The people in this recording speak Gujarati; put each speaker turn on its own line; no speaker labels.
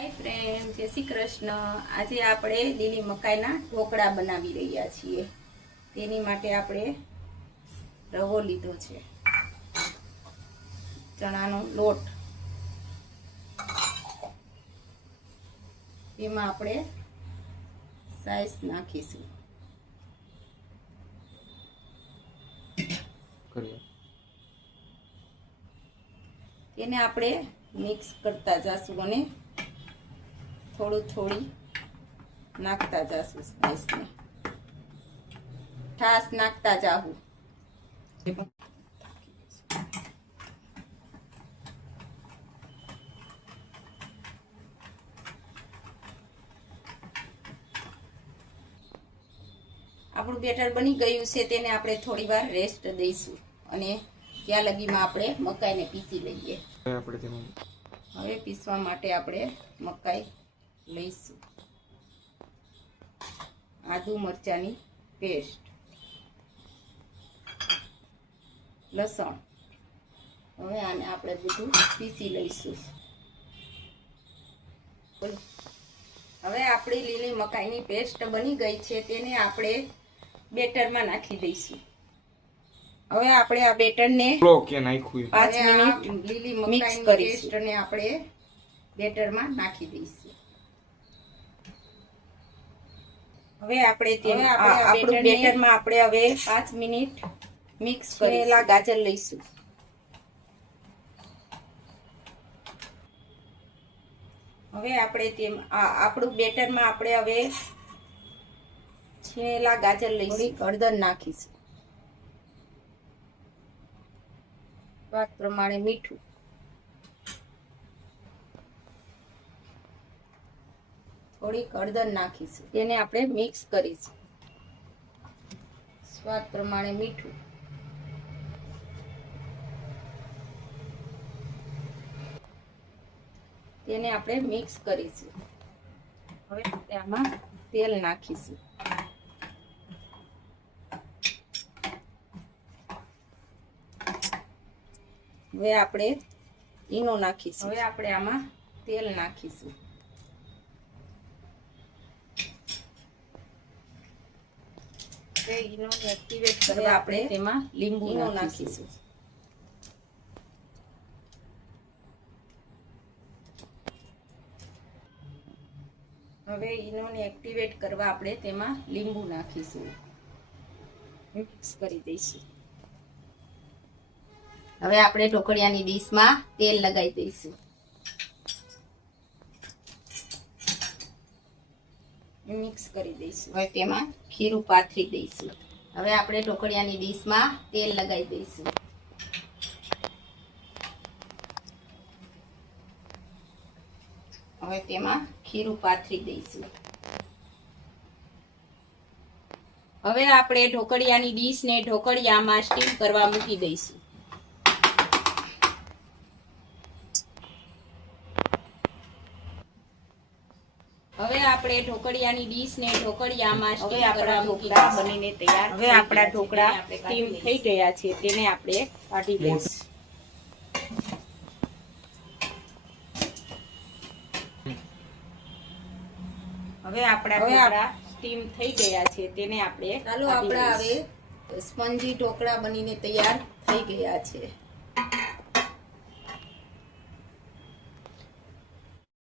હાય ફ્રેન્ડ જય શ્રી કૃષ્ણ. આજે આપણે લીલી મકાઈના ઢોકળા બનાવી રહ્યા છીએ. તેની માટે આપણે રવો લીધો છે. ચણાનો લોટ. તેમાં આપણે સાઈઝ નાખીશું. તેને આપણે મિક્સ કરતા જાશું અને થોડું થોડી નાખતા જાશું સ્પાઈસને. ઠાસ નાખતા જાહું. આપણું બેટર બની ગયું છે તેને આપણે થોડી વાર રેસ્ટ દઈશું. અને ત્યાં લગીમાં આપણે મકાઈને પીસી લઈએ.
આપણે
હવે પીસવા માટે આપણે મકાઈ લઈશું. આદુ મરચાની પેસ્ટ લસણ. હવે આને આપણે બધું પીસી લઈશું. હવે આપણી લીલી મકાઈની પેસ્ટ બની ગઈ છે તેને આપણે બેટરમાં નાખી દઈશું. હવે આપણે આ બેટરને પાંચ મિનિટ લીલી મકાઈની. પેસ્ટને આપણે બેટરમાં નાખી દઈશું. હવે આપણે તે
હવે આપણે
આપણું બેટરમાં આપણે હવે પાંચ મિનિટ મિક્સ કરેલા ગાજર લઈશું. હવે આપણે તેમ આપણું બેટરમાં આપણે હવે છીણેલા ગાજર લઈશું. હળદર નાખીશું. સ્વાદ પ્રમાણે મીઠું. થોડીક હળદર નાખીશું. તેને આપણે મિક્સ કરીશું. સ્વાદ પ્રમાણે મીઠું. તેને આપણે મિક્સ કરીશું. હવે આમાં તેલ નાખીશું. હવે આપણે ઈનો નાખીશું. હવે આપણે આમાં તેલ નાખીશું. હવે ઈનો એક્ટિવેટ કરવા આપણે તેમાં લીંબુ નાખીશું. હવે ઈનોને એક્ટિવેટ કરવા આપણે તેમાં લીંબુ નાખીશું. મિક્સ કરી દઈશું. હવે આપણે ઢોકળિયાની ડીશમાં તેલ લગાવી દઈશું. મિક્સ કરી દઈશું. હવે તેમાં ખીરું પાથરી દઈશું. હવે આપણે ઢોકળિયાની ડીશમાં તેલ લગાવી દઈશું. હવે તેમાં ખીરું પાથરી દઈશું. હવે આપણે ઢોકળિયાની ડીશને ઢોકળિયામાં સ્ટીમ કરવા મૂકી દઈશું. હવે આપણે ઢોકળિયાની ડીશને ઢોકળિયામાં હવે આપણા
ઢોકળા બનીને તૈયાર
હવે આપણા ઢોકળા સ્ટીમ થઈ ગયા છે તેને આપણે કાઢી લઈશું.
હવે આપણા ઢોકળા
સ્ટીમ થઈ ગયા છે તેને આપણે
ચાલો આપણા હવે સ્પંજી ઢોકળા બનીને તૈયાર થઈ ગયા છે.